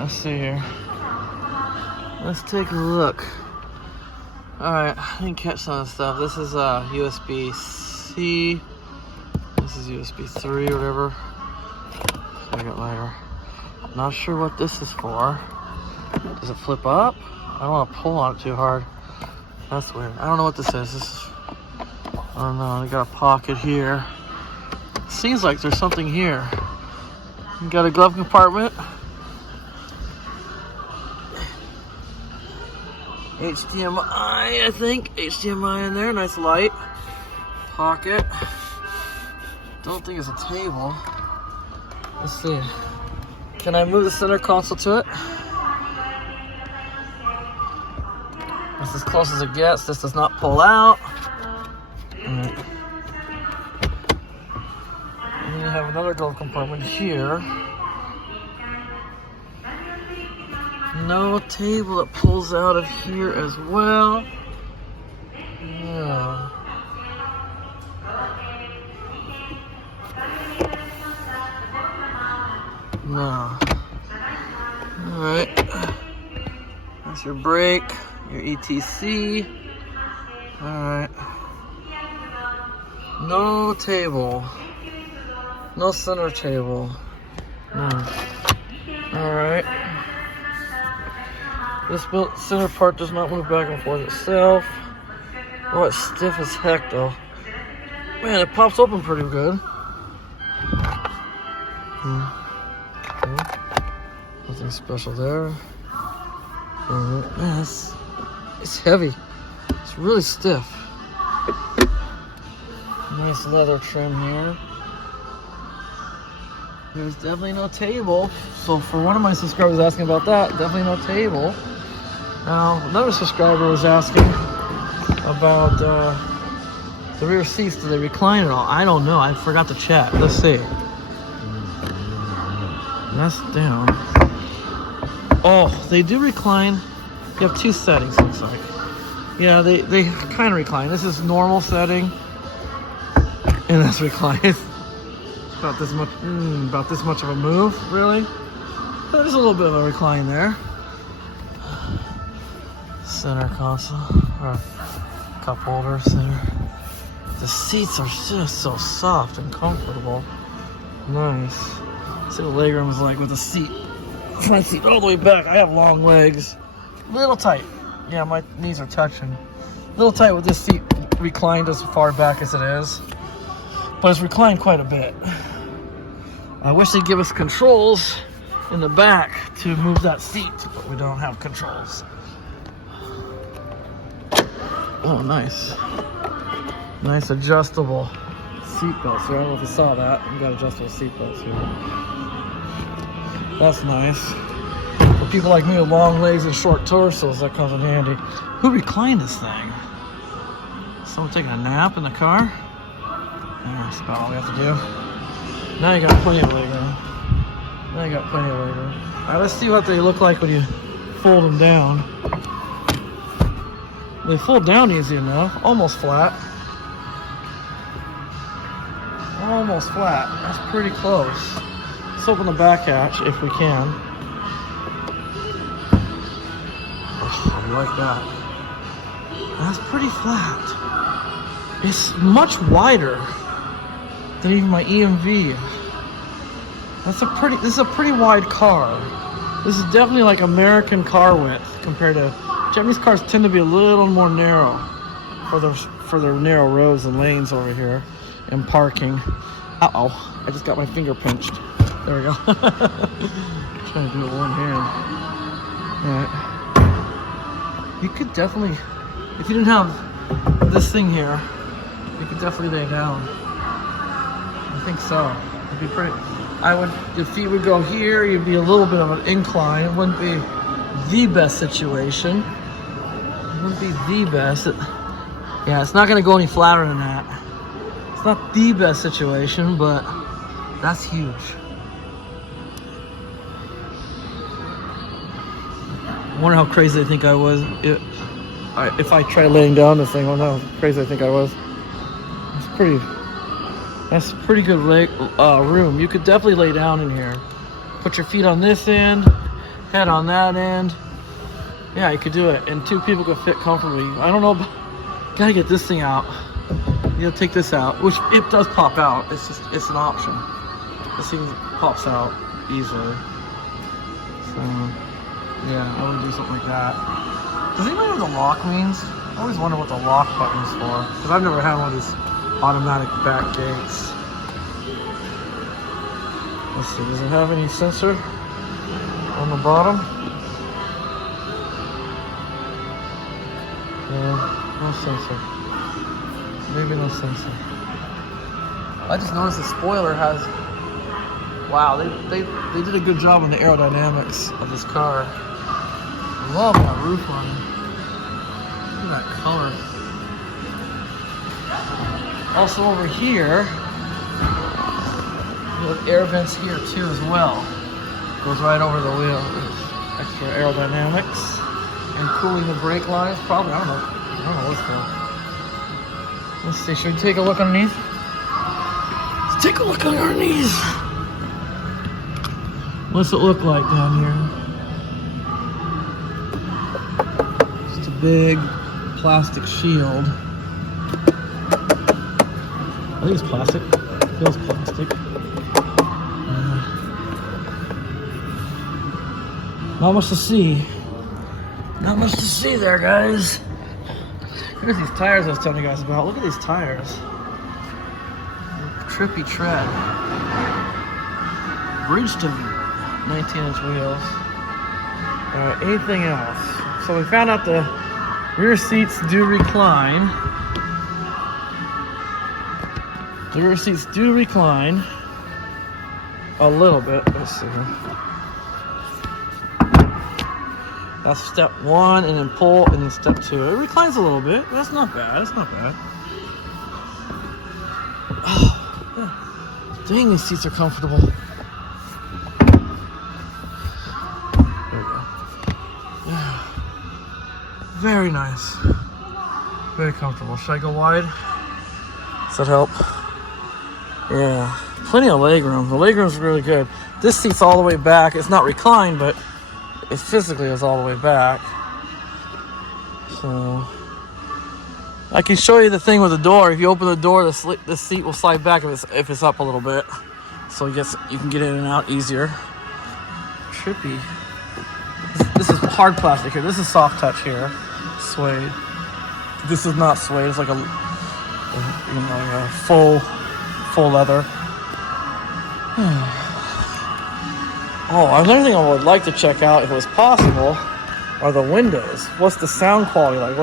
let's see here. Let's take a look. Alright, I didn't catch some of the stuff. This is USB-C. This is USB 3 or whatever. So I got later. Not sure what this is for. Does it flip up? I don't want to pull on it too hard. That's weird. I don't know what this is. I don't know. They got a pocket here. Seems like there's something here. You got a glove compartment. HDMI, I think. HDMI in there. Nice light. Pocket. Don't think it's a table. Let's see. Can I move the center console to it? That's as close as it gets. This does not pull out. And then you have another glove compartment here. No table that pulls out of here as well. Yeah. No. Alright. That's your brake, your ETC. Alright. No table. No center table. No. Alright. This center part does not move back and forth itself. Oh, it's stiff as heck though. Man, it pops open pretty good. Okay. Nothing special there. Man, it's heavy. It's really stiff. Nice leather trim here. There's definitely no table. So for one of my subscribers asking about that, definitely no table. Now, another subscriber was asking about the rear seats. Do they recline at all? I don't know. I forgot to check. Let's see. That's down. Oh, they do recline. You have two settings, looks like. Yeah, they kind of recline. This is normal setting, and that's recline. It's about this much of a move, really. But there's a little bit of a recline there. Center console, or cup holders there. The seats are just so soft and comfortable. Nice. See what the legroom is like with the seat. Front seat all the way back. I have long legs. Little tight. Yeah, my knees are touching. Little tight with this seat reclined as far back as it is. But it's reclined quite a bit. I wish they'd give us controls in the back to move that seat, but we don't have controls. Oh, nice. Nice adjustable seat belts here. I don't know if you saw that. You got adjustable seat belts here. That's nice. For people like me with long legs and short torsos, that comes in handy. Who reclined this thing? Someone taking a nap in the car? That's about all we have to do. Now you got plenty of legroom. Now you got plenty of legroom. Alright, let's see what they look like when you fold them down. They fold down easy enough. Almost flat. Almost flat. That's pretty close. Let's open the back hatch if we can. Oh, I like that. That's pretty flat. It's much wider than even my EMV. This is a pretty wide car. This is definitely like American car width compared to Japanese cars tend to be a little more narrow for their narrow roads and lanes over here and parking. Uh-oh, I just got my finger pinched. There we go. Trying to do it with one hand. Alright. You could definitely, if you didn't have this thing here, you could definitely lay down. I think so. It'd be pretty. Your feet would go here. You'd be a little bit of an incline. It wouldn't be the best situation. It wouldn't be the best. Yeah, it's not gonna go any flatter than that. It's not the best situation, but that's huge. I wonder how crazy I think I was if I tried laying down this thing. I wonder how crazy I think I was. That's pretty good room. You could definitely lay down in here. Put your feet on this end. head on that end. Yeah, you could do it, and 2 people could fit comfortably. I don't know, gotta get this thing out. You gotta take this out, which it does pop out. It's an option. This thing pops out easily. So, yeah, I would do something like that. Does anybody know what the lock means? I always wonder what the lock button is for, because I've never had one of these automatic back gates. Let's see, does it have any sensor on the bottom? No sensor. Maybe no sensor. I just noticed the spoiler has... Wow, they did a good job on the aerodynamics of this car. I love that roof line. Look at that color. Also over here, you have air vents here too as well. Goes right over the wheel. Extra aerodynamics. And cooling the brake lines. Probably, I don't know what's going. Let's see, should we take a look underneath? Let's take a look underneath. What's it look like down here? Just a big plastic shield. I think it's plastic. It feels plastic. Not much to see. Not much to see there, guys. Here's these tires I was telling you guys about. Look at these tires. Trippy tread. Bridgestone 19-inch wheels. Alright, anything else? So we found out the rear seats do recline. The rear seats do recline a little bit. Let's see here. That's step 1, and then pull, and then step 2. It reclines a little bit. That's not bad. That's not bad. Oh, yeah. Dang, these seats are comfortable. There we go. Yeah. Very nice. Very comfortable. Should I go wide? Does that help? Yeah. Plenty of legroom. The legroom's really good. This seat's all the way back. It's not reclined, but it physically is all the way back. So I can show you the thing with the door. If you open the door, the seat will slide back if it's up a little bit. So you can get in and out easier. Trippy. This is hard plastic here. This is soft touch here. Suede. This is not suede. It's like a full leather. Oh, another thing I would like to check out, if it was possible, are the windows. What's the sound quality like?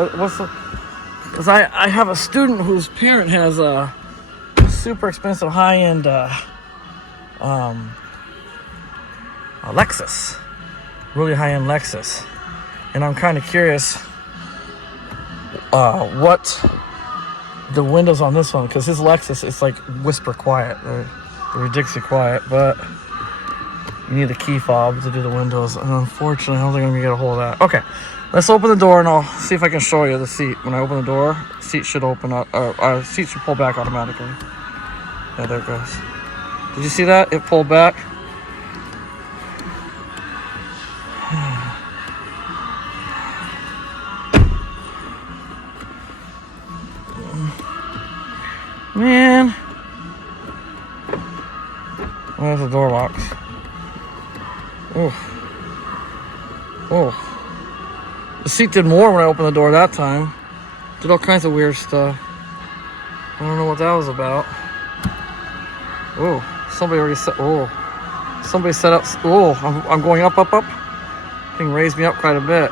Because I have a student whose parent has a super expensive high-end Lexus. Really high-end Lexus. And I'm kind of curious what the windows on this one, because his Lexus, it's like whisper quiet. They're ridiculously quiet, but you need a key fob to do the windows, and unfortunately, I don't think I'm gonna get a hold of that. Okay, let's open the door, and I'll see if I can show you the seat. When I open the door, seat should open up. Seat should pull back automatically. Yeah, there it goes. Did you see that? It pulled back. Man, well, there's the door locks. Oh. The seat did more when I opened the door that time. Did all kinds of weird stuff. I don't know what that was about. Oh, somebody already set. Oh, somebody set up. Oh, I'm going up. Thing raised me up quite a bit.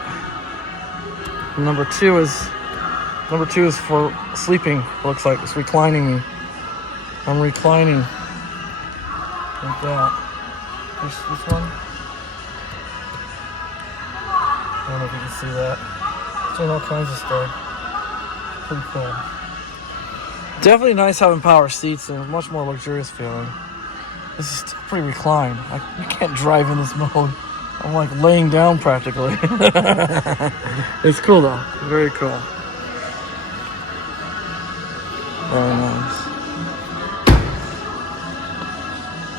And number two is for sleeping. Looks like it's reclining me. I'm reclining like that. This one. I don't know if you can see that. It's doing all kinds of stuff. Pretty cool. Definitely nice having power seats and a much more luxurious feeling. This is still pretty reclined. You can't drive in this mode. I'm like laying down practically. It's cool though. Very cool. Very nice.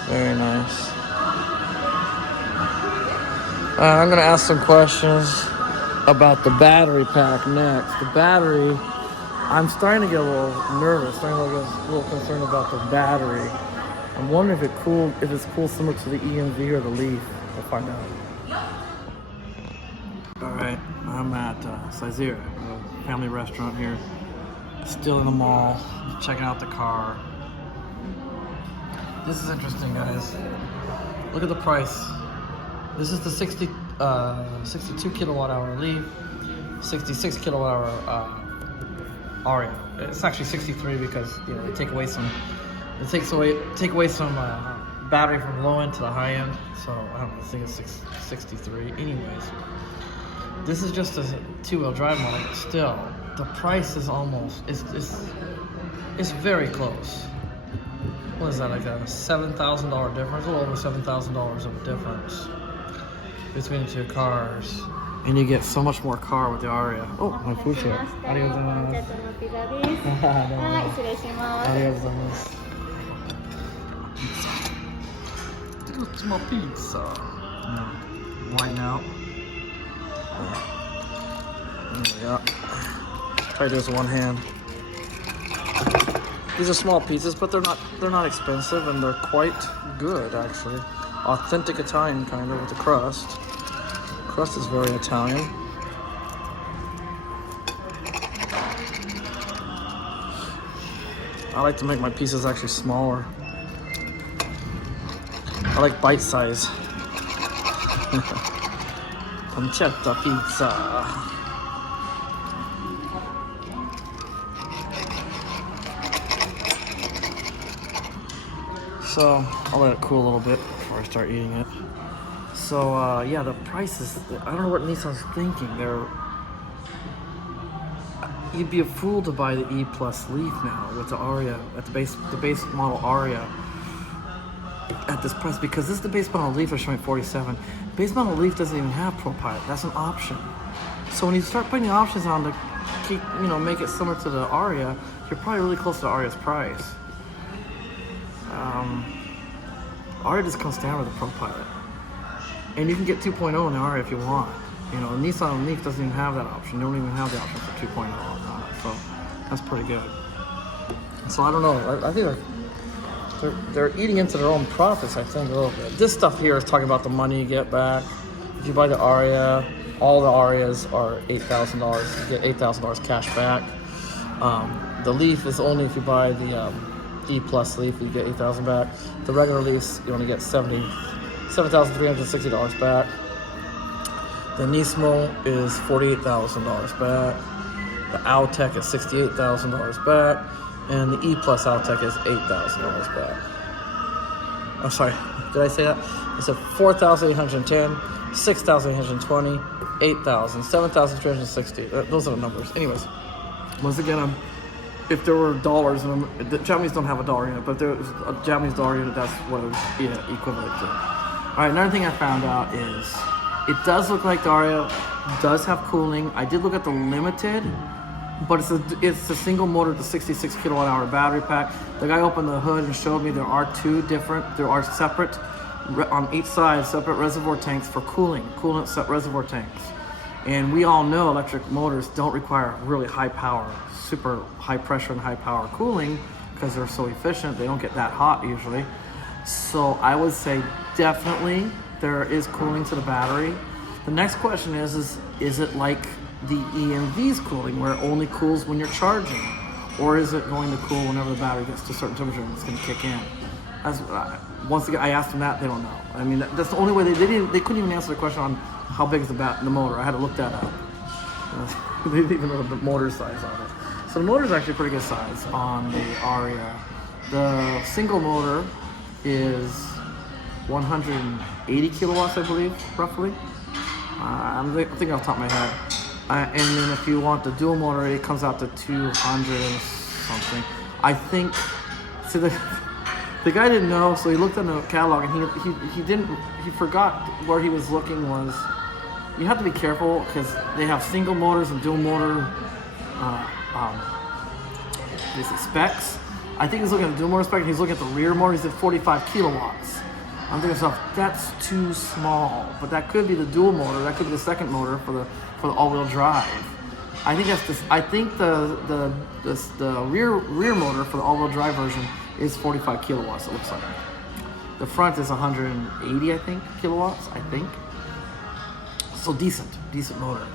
Very nice. I'm gonna ask some questions about the battery pack next. The battery, I'm starting to get a little nervous, starting to get a little concerned about the battery. I'm wondering if it's cool similar to the EMV or the Leaf. We'll find out. All right, I'm at Sizera, a family restaurant here. Still in the mall, checking out the car. This is interesting, guys. Look at the price. This is the 62 kilowatt hour Leaf, 66 kilowatt hour Ariya. It's actually 63 because they take away some battery from low end to the high end. So I don't know, I think it's 63. Anyways, this is just a two-wheel drive model, but still the price is almost it's very close. What is that, like a $7,000 difference? A little over $7,000 of a difference between the two cars. And you get so much more car with the Ariya. Oh, my food truck. Ariya gozaimasu. Ariya gozaimasu. It's my pizza. White out. There we go. Try to do this with one hand. These are small pieces, but they're not expensive, and they're quite good actually. Authentic Italian kind of with the crust. Crust is very Italian. I like to make my pieces actually smaller. I like bite size. Pancetta pizza. So I'll let it cool a little bit before I start eating it. So yeah, the prices, I don't know what Nissan's thinking. You'd be a fool to buy the E Plus Leaf now with the Ariya, at the base model Ariya at this price, because this is the base model Leaf are showing 47. Base model Leaf doesn't even have Pro Pilot. That's an option. So when you start putting the options on to keep, make it similar to the Ariya, you're probably really close to Ariya's price. Ariya just comes standard with a Pro Pilot. And you can get 2.0 in the Ariya if you want. Nissan Leaf doesn't even have that option. They don't even have the option for 2.0 on it. So that's pretty good. So I don't know. I think they're eating into their own profits, I think, a little bit. This stuff here is talking about the money you get back. If you buy the Ariya, all the Ariyas are $8,000. You get $8,000 cash back. The Leaf is only if you buy the E Plus Leaf, you get $8,000 back. The regular Leafs, you only get $7,360 back. The Nismo is $48,000 back. The Altec is $68,000 back. And the E Plus Altec is $8,000 back. I'm sorry, did I say that? It's a 4,810, 6,820, 8,000, 7,360. Those are the numbers. Anyways, once again, if there were dollars in them, the Japanese don't have a dollar unit, but if there was a Japanese dollar unit, that's what it was equivalent to. All right, another thing I found out is it does look like the Ariya does have cooling. I did look at the Limited, but it's a single motor, the 66 kilowatt hour battery pack. The guy opened the hood and showed me there are separate, on each side, separate reservoir tanks for coolant set reservoir tanks. And we all know electric motors don't require really high power, super high pressure and high power cooling because they're so efficient. They don't get that hot usually. So I would say definitely there is cooling to the battery. The next question is it like the EMV's cooling where it only cools when you're charging? Or is it going to cool whenever the battery gets to a certain temperature and it's going to kick in? Once again, I asked them that, they don't know. I mean, that's the only way they couldn't even answer the question on how big is the motor. I had to look that up. They didn't even know the motor size on it. So the motor is actually pretty good size on the Ariya. The single motor is 180 kilowatts, I believe, roughly. I'm thinking off the top of my head. And then if you want the dual motor, it comes out to 200 and something. I think, see the guy didn't know, so he looked in the catalog and he forgot where he was looking was, you have to be careful because they have single motors and dual motor specs. I think he's looking at the dual motor spec and he's looking at the rear motor. He's at 45 kilowatts. I'm thinking to myself, that's too small. But that could be the dual motor. That could be the second motor for the all-wheel drive. I think that's this. I think the rear motor for the all-wheel drive version is 45 kilowatts. It looks like. The front is 180, I think, kilowatts. I think. So decent motor.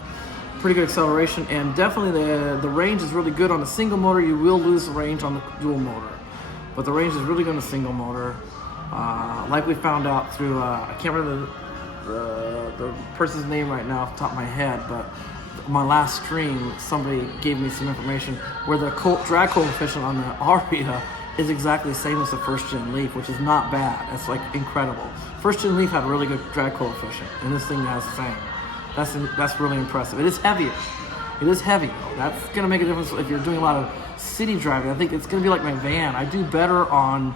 Pretty good acceleration, and definitely the range is really good on the single motor. You will lose the range on the dual motor, but the range is really good on the single motor. Like we found out through, I can't remember the person's name right now off the top of my head, but my last stream, somebody gave me some information where the drag coefficient on the Ariya is exactly the same as the first-gen Leaf, which is not bad. That's like incredible. First-gen Leaf had a really good drag coefficient, and this thing has the same. That's really impressive. It is heavier. It is heavy, though. That's going to make a difference if you're doing a lot of city driving. I think it's going to be like my van. I do better on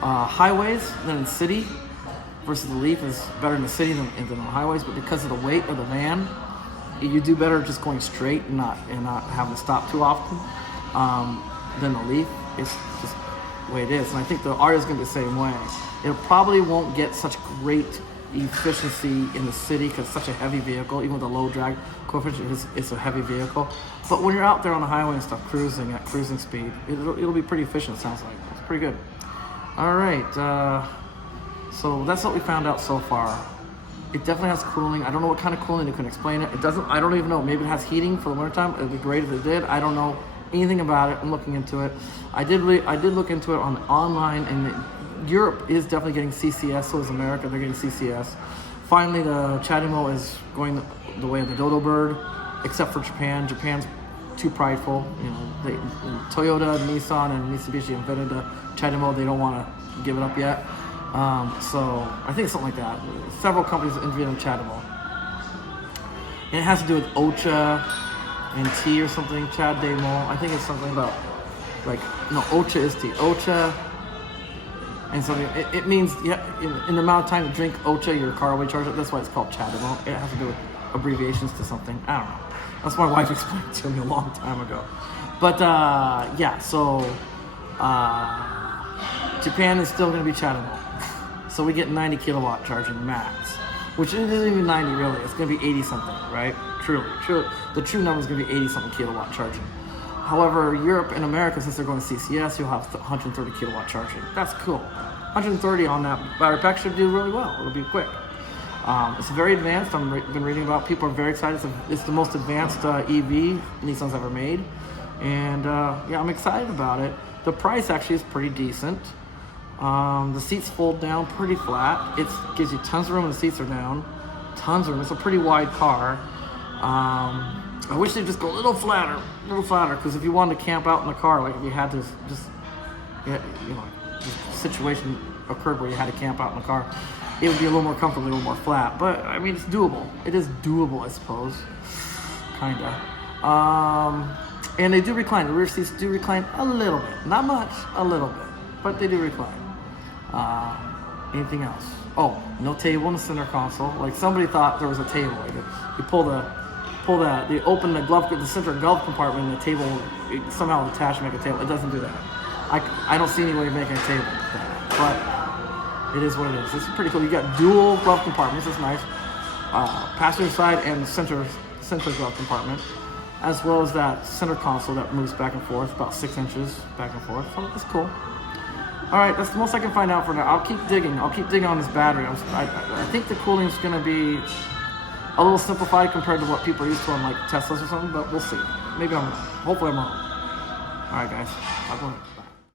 highways than in city, versus the Leaf is better in the city than on highways, but because of the weight of the van, you do better just going straight and not having to stop too often than the Leaf. It's just the way it is. And I think the Ariya is going to be the same way. It probably won't get such great efficiency in the city because it's such a heavy vehicle. Even with a low drag coefficient, it's a heavy vehicle. But when you're out there on the highway and stuff, cruising at cruising speed, it'll be pretty efficient. It sounds like it's pretty good. All right, so that's what we found out so far. It definitely has cooling. I don't know what kind of cooling. They couldn't explain it. It doesn't. I don't even know. Maybe it has heating for the wintertime. It'd be great if it did. I don't know anything about it. I'm looking into it. I did look into it online, and Europe is definitely getting CCS. So is America. They're getting CCS. Finally, the CHAdeMO is going the way of the dodo bird, except for Japan. Japan's too prideful. You know, Toyota, Nissan, and Mitsubishi invented the CHAdeMO. They don't want to give it up yet. So I think it's something like that. Several companies invented CHAdeMO. And it has to do with Ocha and tea or something. CHAdeMO. I think it's something about Ocha is tea. Ocha and something. It means in the amount of time to drink Ocha, your car will charge it. That's why it's called CHAdeMO. It has to do with abbreviations to something. I don't know. That's my wife explained it to me a long time ago. But yeah, so Japan is still going to be CHAdeMO. So we get 90 kilowatt charging max, which isn't even 90 really. It's going to be 80 something, right? True. The true number is going to be 80 something kilowatt charging. However, Europe and America, since they're going to CCS, you'll have 130 kilowatt charging. That's cool. 130 on that battery pack should do really well. It'll be quick. It's very advanced. I've been reading about. People are very excited. It's the most advanced EV Nissan's ever made, and yeah, I'm excited about it. The price actually is pretty decent. The seats fold down pretty flat. It gives you tons of room when the seats are down. Tons of room. It's a pretty wide car. I wish they'd just go a little flatter, because if you wanted to camp out in the car, like if you had to this situation occurred where you had to camp out in the car, it would be a little more comfortable, a little more flat. But I mean, it's doable. It is doable, I suppose. Kinda. And they do recline. The rear seats do recline a little bit. Not much, a little bit. But they do recline. Anything else? Oh, no table in the center console. Like somebody thought there was a table. Like they open the center glove compartment, and the table somehow attached to make a table. It doesn't do that. I don't see any way of making a table with that. But it is what it is. It's pretty cool. You got dual glove compartments. It's nice. Passenger side and center glove compartment, as well as that center console that moves back and forth, about 6 inches back and forth. So that's cool. All right, that's the most I can find out for now. I'll keep digging on this battery. I think the cooling is going to be a little simplified compared to what people are used to on like Teslas or something, but we'll see. Maybe I'm wrong. Hopefully I'm wrong. All right, guys. I'll go ahead.